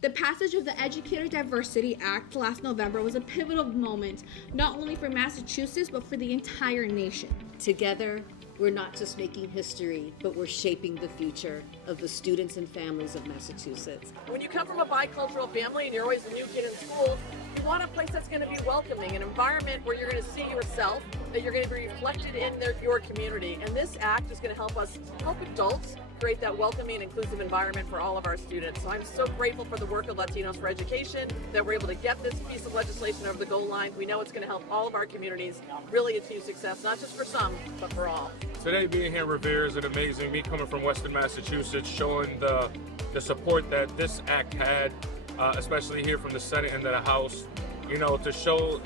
The passage of the Educator Diversity Act last November was a pivotal moment, not only for Massachusetts, but for the entire nation. Together, we're not just making history, but we're shaping the future of the students and families of Massachusetts. When you come from a bicultural family and you're always a new kid in school, you want a place that's going to be welcoming, an environment where you're going to see yourself, that you're going to be reflected in your community. And this act is going to help us help adults create that welcoming and inclusive environment for all of our students. So I'm so grateful for the work of Latinos for Education, that we're able to get this piece of legislation over the goal line. We know it's going to help all of our communities really achieve success, not just for some, but for all. Today being here in Revere is an amazing, me coming from Western Massachusetts, showing the support that this act had, especially here from the Senate and the House, you know, to show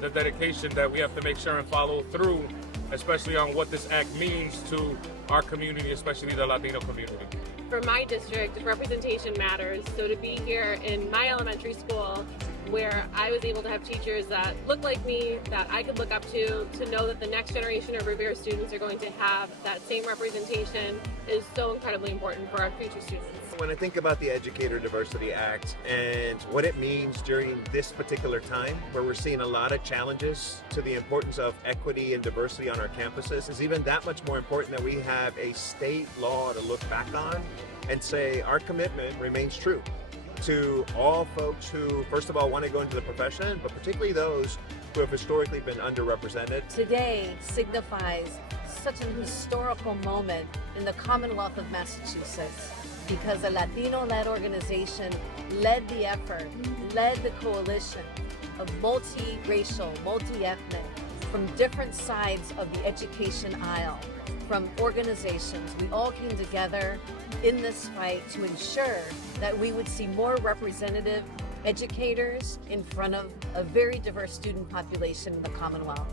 the dedication that we have to make sure and follow through, especially on what this act means to our community, especially the Latino community. For my district, representation matters. So to be here in my elementary school, where I was able to have teachers that look like me, that I could look up to know that the next generation of Revere students are going to have that same representation is so incredibly important for our future students. When I think about the Educator Diversity Act and what it means during this particular time, where we're seeing a lot of challenges to the importance of equity and diversity on our campuses, is even that much more important that we have a state law to look back on and say our commitment remains true to all folks who, first of all, want to go into the profession, but particularly those who have historically been underrepresented. Today signifies such an historical moment in the Commonwealth of Massachusetts because a Latino-led organization led the effort, led the coalition of multi-racial, multi-ethnic, from different sides of the education aisle, from organizations. We all came together in this fight to ensure that we would see more representative educators in front of a very diverse student population in the Commonwealth.